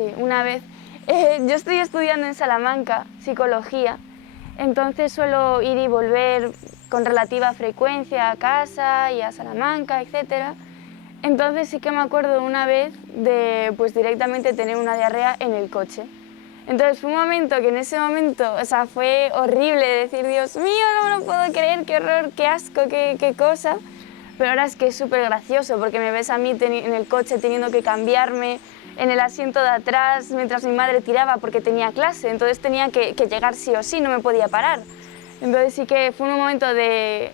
sí, una vez. Yo estoy estudiando en Salamanca, psicología, entonces suelo ir y volver con relativa frecuencia a casa y a Salamanca, etc. Entonces sí que me acuerdo una vez de pues directamente tener una diarrea en el coche. Entonces fue un momento que en ese momento, o sea, fue horrible decir, Dios mío, no me lo puedo creer, qué horror, qué asco, qué cosa. Pero ahora es que es súper gracioso porque me ves a mí en el coche teniendo que cambiarme en el asiento de atrás mientras mi madre tiraba porque tenía clase, entonces tenía que llegar sí o sí, no me podía parar. Entonces sí que fue un momento de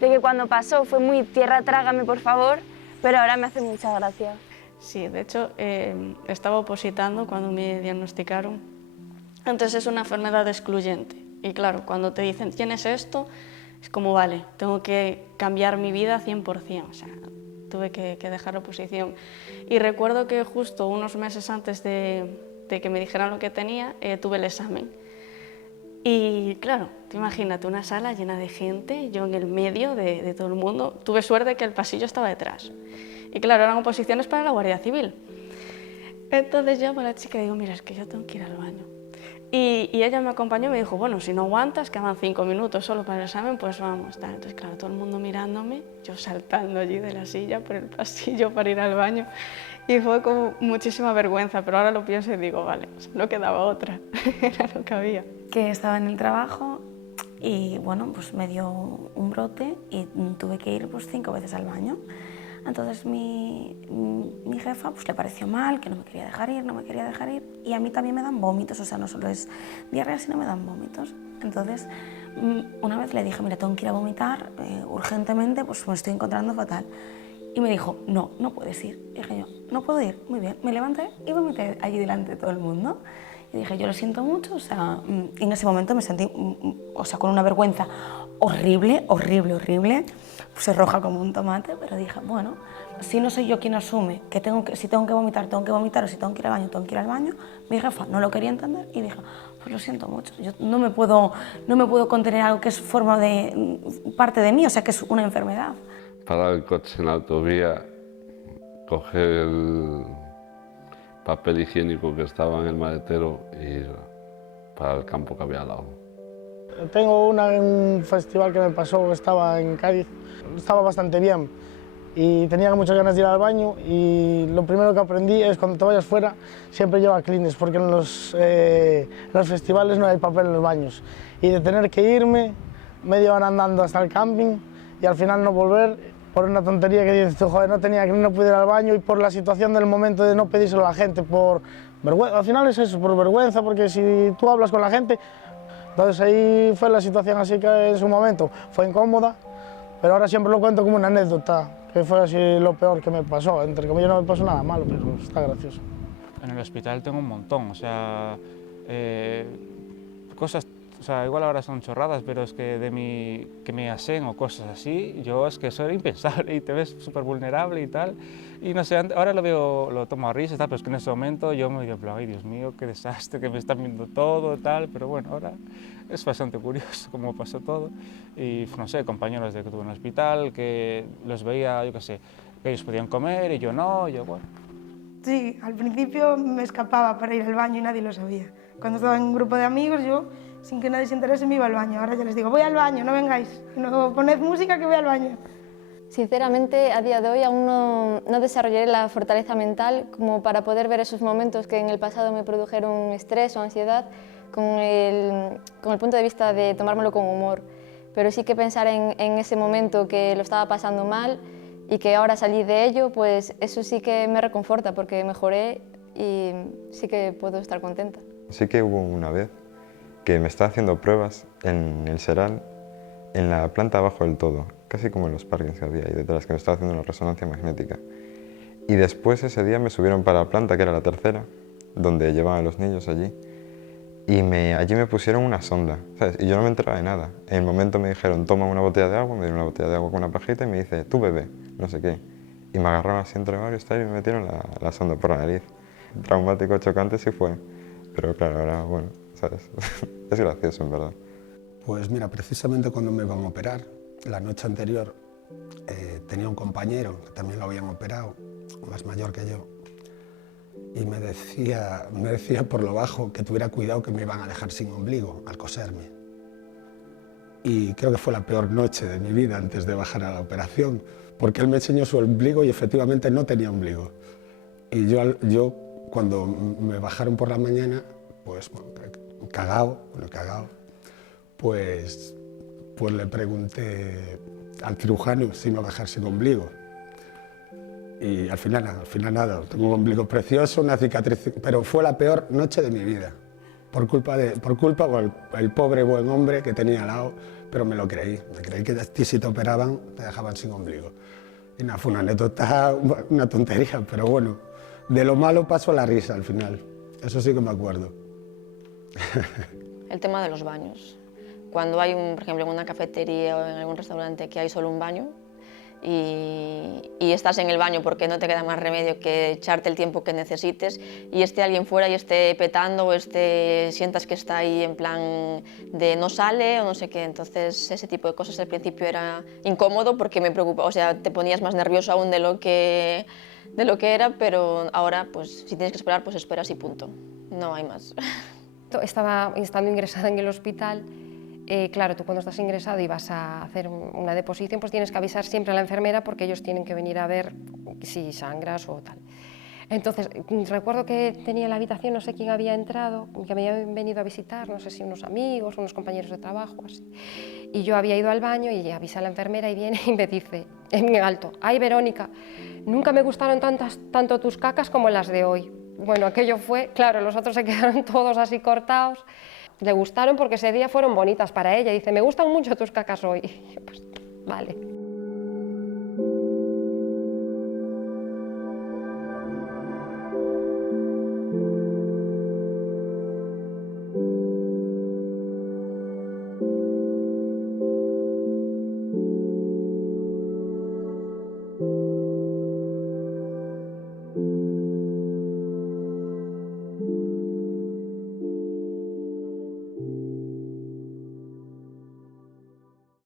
que cuando pasó fue muy tierra trágame por favor, pero ahora me hace mucha gracia. Sí, de hecho estaba opositando cuando me diagnosticaron, entonces es una enfermedad excluyente y claro, cuando te dicen tienes esto, es como vale, tengo que cambiar mi vida 100%, o sea, tuve que dejar la oposición. Y recuerdo que justo unos meses antes de que me dijeran lo que tenía, tuve el examen. Y claro, tú imagínate una sala llena de gente, yo en el medio de todo el mundo, tuve suerte que el pasillo estaba detrás. Y claro, eran oposiciones para la Guardia Civil. Entonces llamo a la chica y digo, mira, es que yo tengo que ir al baño. Y ella me acompañó y me dijo, bueno, si no aguantas, quedan 5 minutos solo para el examen, pues vamos. Tal. Entonces, claro, todo el mundo mirándome, yo saltando allí de la silla por el pasillo para ir al baño. Y fue como muchísima vergüenza, pero ahora lo pienso y digo, vale, no quedaba otra, era lo que había. Que estaba en el trabajo y bueno, pues me dio un brote y tuve que ir pues 5 veces al baño. Entonces mi jefa pues le pareció mal, que no me quería dejar ir, y a mí también me dan vómitos, o sea, no solo es diarrea, sino me dan vómitos. Entonces una vez le dije, mira, tengo que ir a vomitar urgentemente, pues me estoy encontrando fatal. Y me dijo, no, no puedes ir. Y dije yo, no puedo ir, muy bien. Me levanté y vomité allí delante de todo el mundo. Y dije, yo lo siento mucho, o sea, y en ese momento me sentí, o sea, con una vergüenza horrible, horrible, horrible. Puse roja como un tomate, pero dije, bueno, si no soy yo quien asume que si tengo que vomitar, o si tengo que ir al baño, tengo que ir al baño. Mi jefa no lo quería entender y dije, pues lo siento mucho, yo no me puedo contener algo que es parte de mí, o sea, que es una enfermedad. Parar el coche en la autovía, coger el papel higiénico que estaba en el maletero e ir para el campo que había al lado. Tengo un festival que me pasó, estaba en Cádiz, estaba bastante bien y tenía muchas ganas de ir al baño y lo primero que aprendí es cuando te vayas fuera siempre lleva Kleenex porque en los festivales no hay papel en los baños y de tener que irme media hora andando hasta el camping y al final no volver por una tontería que dices tú, joder, no pude ir al baño y por la situación del momento de no pedírselo a la gente, por vergüenza, al final es eso, por vergüenza, porque si tú hablas con la gente, entonces ahí fue la situación así que en su momento fue incómoda, pero ahora siempre lo cuento como una anécdota, que fue así lo peor que me pasó, entre comillas no me pasó nada malo, pero está gracioso. En el hospital tengo un montón, o sea, cosas. O sea, igual ahora son chorradas, pero es que que me asen o cosas así, yo es que eso era impensable y te ves súper vulnerable y tal. Y no sé, ahora lo tomo a risa, tal, pero es que en ese momento yo me digo, ay Dios mío, qué desastre, que me están viendo todo, tal, pero bueno, ahora es bastante curioso cómo pasó todo. Y no sé, compañeros que tuve en el hospital, que los veía, yo qué sé, que ellos podían comer y yo no, yo bueno. Sí, al principio me escapaba para ir al baño y nadie lo sabía. Cuando estaba en un grupo de amigos, yo, sin que nadie se enterase, me iba al baño. Ahora ya les digo, voy al baño, no vengáis, no poned música que voy al baño. Sinceramente, a día de hoy aún no desarrollé la fortaleza mental como para poder ver esos momentos que en el pasado me produjeron estrés o ansiedad con el punto de vista de tomármelo con humor. Pero sí que pensar en ese momento que lo estaba pasando mal y que ahora salí de ello, pues eso sí que me reconforta porque mejoré y sí que puedo estar contenta. Sí que hubo una vez que me estaba haciendo pruebas en el Seral, en la planta abajo del todo, casi como en los parkings que había ahí detrás, que me estaba haciendo una resonancia magnética. Y después ese día me subieron para la planta, que era la tercera, donde llevaban a los niños allí, y allí me pusieron una sonda, ¿sabes? Y yo no me enteraba de nada. En el momento me dijeron, toma una botella de agua, me dieron una botella de agua con una pajita y me dice, tú bebé, no sé qué. Y me agarraron así entre varios y me metieron la sonda por la nariz. Traumático, chocante sí fue. Pero claro, ahora, bueno, ¿sabes? Es gracioso, en verdad. Pues mira, precisamente cuando me iban a operar, la noche anterior, tenía un compañero que también lo habían operado, más mayor que yo, y me decía por lo bajo que tuviera cuidado que me iban a dejar sin ombligo al coserme. Y creo que fue la peor noche de mi vida antes de bajar a la operación, porque él me enseñó su ombligo y efectivamente no tenía ombligo. Y yo cuando me bajaron por la mañana, pues bueno, cagao, pues le pregunté al cirujano si me iba a dejar sin ombligo. Y al final nada, tengo un ombligo precioso, una cicatriz, pero fue la peor noche de mi vida, por culpa del pobre buen hombre que tenía al lado, pero me creí que a ti si te operaban te dejaban sin ombligo. Y nada, fue una anécdota, una tontería, pero bueno, de lo malo paso a la risa al final, eso sí que me acuerdo. El tema de los baños. Cuando hay, por ejemplo, en una cafetería o en algún restaurante que hay solo un baño, y estás en el baño porque no te queda más remedio que echarte el tiempo que necesites y esté alguien fuera y esté petando o sientas que está ahí en plan de no sale o no sé qué, entonces ese tipo de cosas al principio era incómodo porque me preocupa, o sea, te ponías más nervioso aún de lo que era, pero ahora pues si tienes que esperar pues esperas y punto, no hay más. Estando ingresada en el hospital, claro, tú cuando estás ingresado y vas a hacer una deposición, pues tienes que avisar siempre a la enfermera porque ellos tienen que venir a ver si sangras o tal. Entonces, recuerdo que tenía en la habitación, no sé quién había entrado, que me habían venido a visitar, no sé si unos amigos, unos compañeros de trabajo, así. Y yo había ido al baño y avisa a la enfermera y viene y me dice, en alto, ay Verónica, nunca me gustaron tanto tus cacas como las de hoy. Bueno, aquello fue, claro, los otros se quedaron todos así cortados. Le gustaron porque ese día fueron bonitas para ella. Dice, me gustan mucho tus cacas hoy. Y yo, pues, vale.